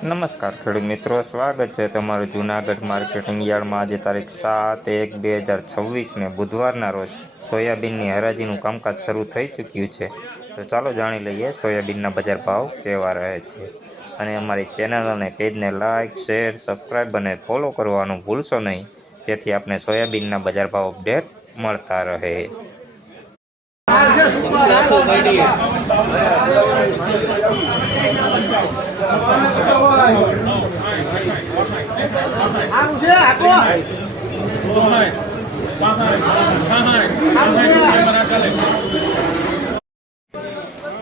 નમસ્કાર ખેડૂત મિત્રો, સ્વાગત છે તમારું જૂનાગઢ માર્કેટિંગ યાર્ડમાં। આજે તારીખ 7/1/2026ને બુધવારના રોજ સોયાબીનની હરાજીનું કામકાજ શરૂ થઈ ચૂક્યું છે। તો ચાલો જાણી લઈએ સોયાબીનના બજાર ભાવ કેવા રહે છે। અને અમારી ચેનલ અને પેજને લાઇક, શેર, સબસ્ક્રાઈબ અને ફોલો કરવાનું ભૂલશો નહીં, જેથી આપને સોયાબીનના બજાર ભાવ અપડેટ મળતા રહે।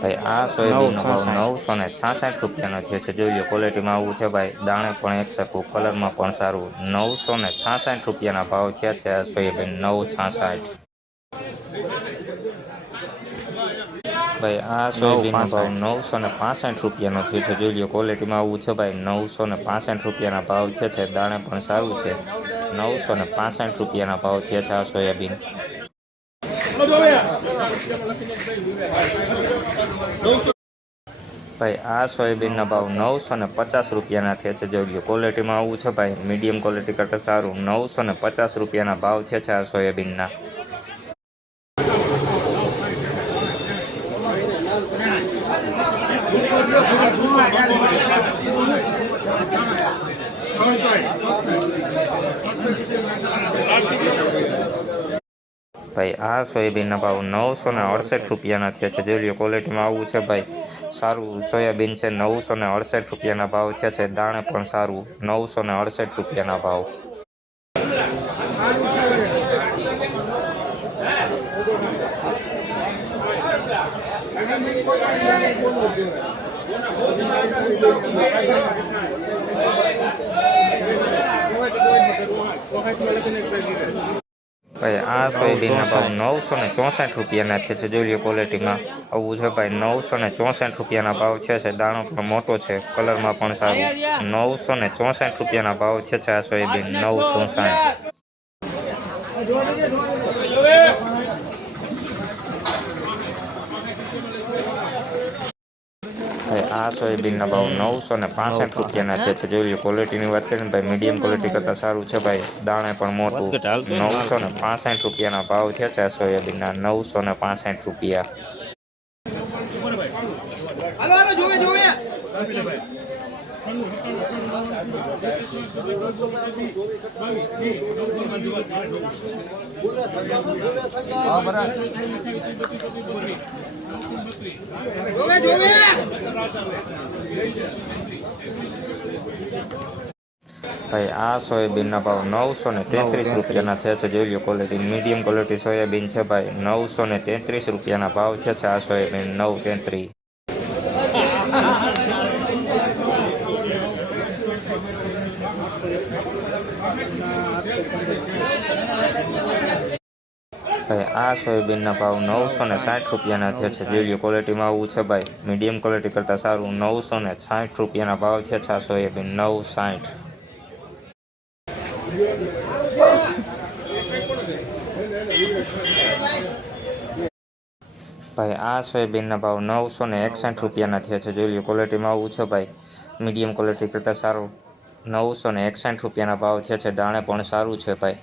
ભાઈ આ સોયાબીનનો ભાવ 966 રૂપિયાનો થયો છે। જોઈ લો, ક્વોલિટીમાં આવું છે ભાઈ, દાણે પણ એક સરખું, કલરમાં પણ સારું। 966 રૂપિયાના ભાવ થયા છે આ સોયાબીન, 966। ભાઈ આ સોયાબીનનો ભાવ 965 રૂપિયાનો થયો છે। જોઈ લો, ક્વોલિટીમાં આવું છે ભાઈ, 965 રૂપિયાના ભાવ થયા છે, દાણે પણ સારું છે। 965 રૂપિયાના ભાવ થયા છે આ સોયાબીન। ભાઈ આ સોયાબીનના ભાવ 950 રૂપિયાના થયા છે। જોઈ લો, ક્વોલિટીમાં આવું છે ભાઈ, મીડિયમ ક્વોલિટી કરતાં સારું। 950 રૂપિયાના ભાવ થયા છે આ સોયાબીનના। ભાઈ આ સોયાબીનના ભાવ 968 રૂપિયાના થયા છે। જોઈ લો, ક્વોલિટીમાં આવું છે ભાઈ, સારું સોયાબીન છે। 968 રૂપિયાના ભાવ થયા છે, દાણે પણ સારું। 968 રૂપિયાના ભાવ। ભાઈ આ સોયાબીનના ભાવ 964 રૂપિયાના થયા છે। જોઈ લો, ક્વોલિટીમાં આવું છે ભાઈ, 964 રૂપિયાના ભાવ છે। દાણો પણ મોટો છે, કલરમાં પણ સારું। 964 રૂપિયાના ભાવ છે આ સોયાબીન, 964। ભાઈ આ સોયાબીનના ભાવ 965 રૂપિયાના થયા છે। જોઈ લો, ક્વોલિટીની વાત કરીએ ને ભાઈ, મીડિયમ ક્વોલિટી કરતાં સારું છે ભાઈ, દાણે પણ મોટું। 965 રૂપિયાના ભાવ થયા છે આ સોયાબીનના, 965 રૂપિયા। ભાઈ આ સોયાબીનના ભાવ 933 રૂપિયાના થયા છે। જોઈ લો, ક્વોલિટી મીડિયમ ક્વોલિટી સોયાબીન છે ભાઈ, 933 રૂપિયાના ભાવ થયા છે આ સોયાબીન, 933। ભાઈ આ સોયાબીનના ભાવ 960 રૂપિયાના થયા છે। જોઈ લો, ક્વોલિટીમાં આવું છે ભાઈ, મીડિયમ ક્વોલિટી કરતાં સારું। 960 રૂપિયાના ભાવ છે આ સોયાબીન, 960। ભાઈ આ સોયાબીનના ભાવ 961 રૂપિયાના થયા છે। જોઈ લો, ક્વોલિટીમાં આવું છે ભાઈ, મીડિયમ ક્વોલિટી કરતાં સારું। 961 રૂપિયાના ભાવ થયા છે, દાણે પણ સારું છે ભાઈ।